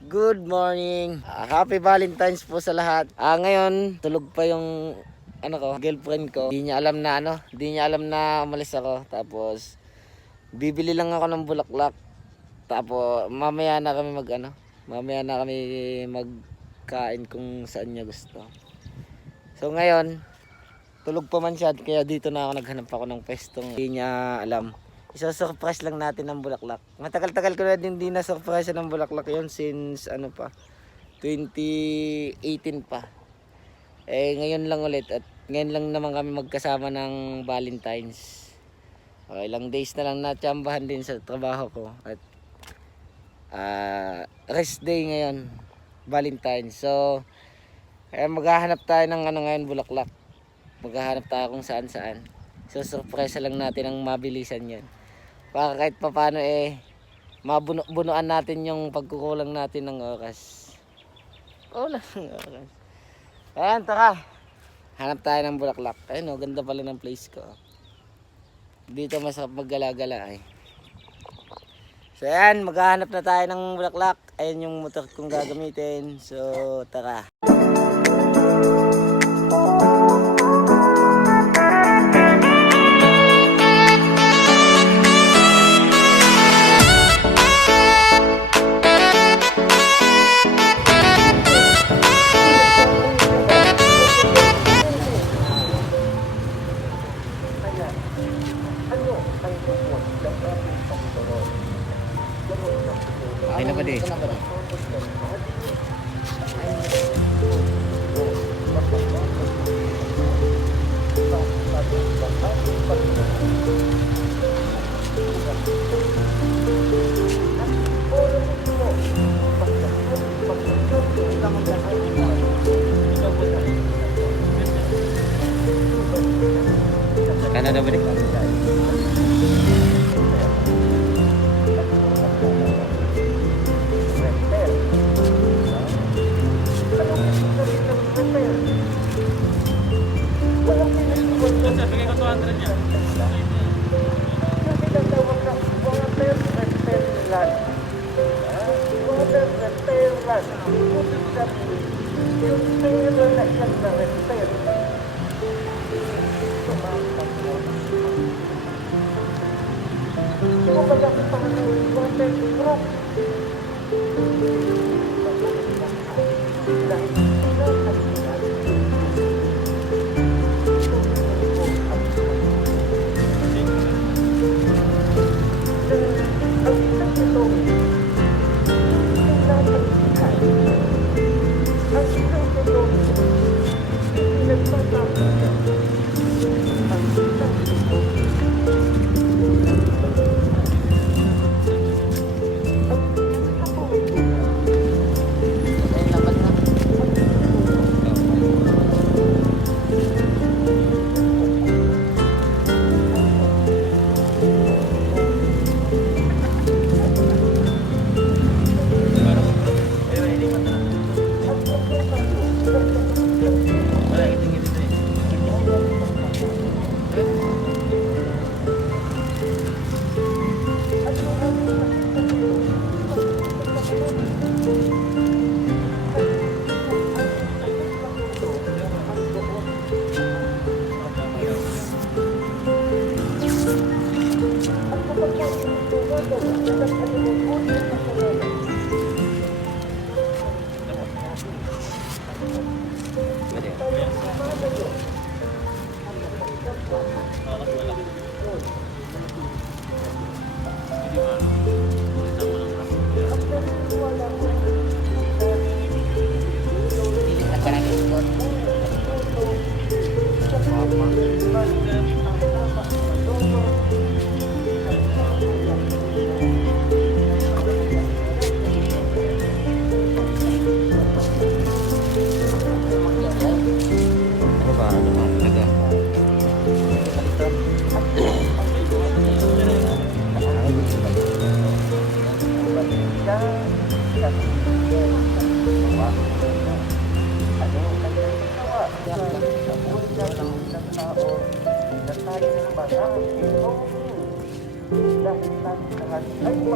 Good morning. Happy Valentine's po sa lahat. Ngayon, tulog pa yung girlfriend ko. Hindi niya alam na umalis ako. Tapos bibili lang ako ng bulaklak. Tapos mamaya na kami magkain kung saan niya gusto. So ngayon, tulog pa man siya kaya dito na ako naghanap ako ng pwestong hindi niya alam. Isa-surprise lang natin ng bulaklak. Matagal-tagal ko na din hindi na-surprise ng bulaklak yon since 2018 pa. Ngayon lang ulit at ngayon lang naman kami magkasama ng Valentine's. Ilang days na lang natsambahan din sa trabaho ko at rest day ngayon, Valentine's. So, maghahanap tayo ng ngayon bulaklak. Maghahanap tayo kung saan-saan. So, surprise lang natin ang mabilisan yan. Para kahit paano mabunuan natin yung pagkukulang natin ng oras. Kulang ng oras. Ayan, tara. Hanap tayo ng bulaklak. Ayun, ganda pala ng place ko. Dito masarap maggala-gala . So ayan, maghahanap na tayo ng bulaklak. Ayan yung motor kong gagamitin. So, tara. Ay na ba di? Kanan na ba di? Bigay ko 200 yan.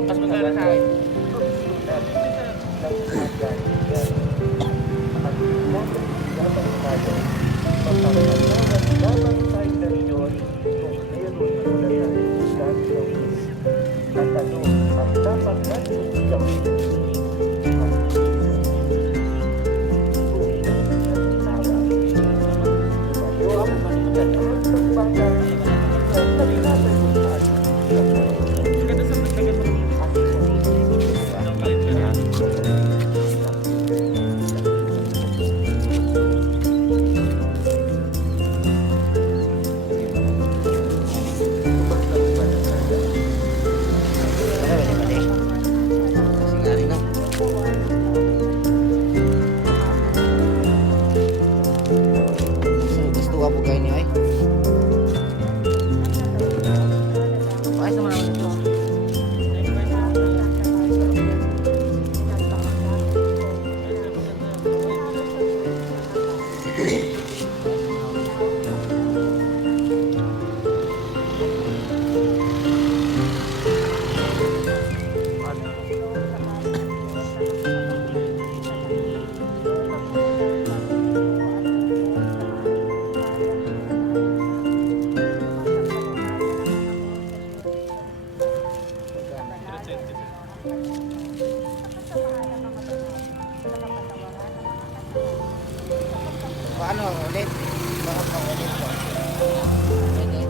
Mas magkano sa akin? Kasi nga rin, no? Gusto ka po kayo niyo ay? Ayos naman ako ito. Paano ulit? Bakit pa ulit po? Pwede.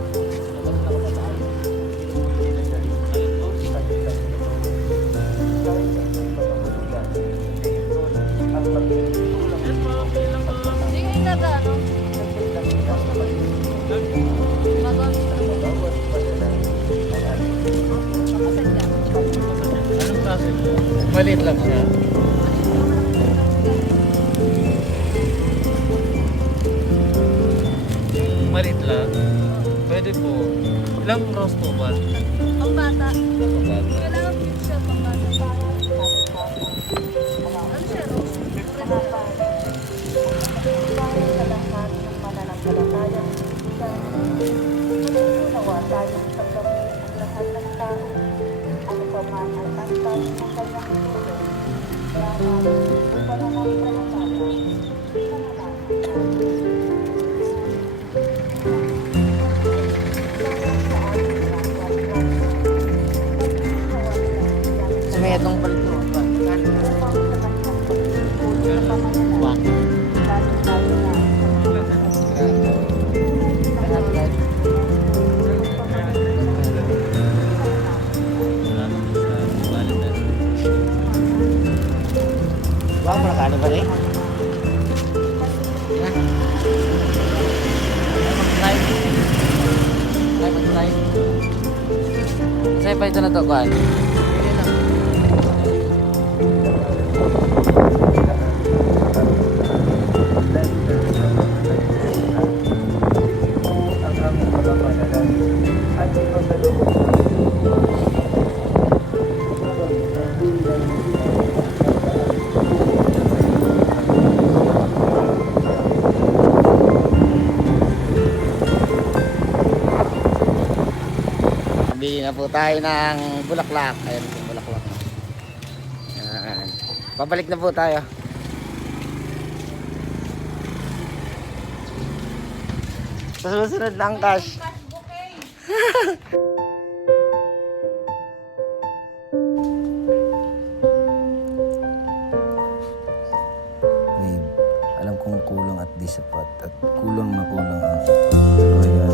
Hindi kayo nag-ano? Anong klase po? Maliit lang siya. Malit lang. Pwede po. Ilang rows po ba? Pambata. Pambata. Kailangan cute siya pambata. Ano siya, Rose? Sa may itong palit mo. Wak. Wak, malakano ba rin? Sa'yo pa ito na to, kuhan? Bili na po tayo ng bulaklak. Ayan po bulaklak. Ayan. Pabalik na po tayo. Sa susunod lang, Cash. Babe, alam kong kulang at di sapat at kulang na kulang ang effort. So, ayan,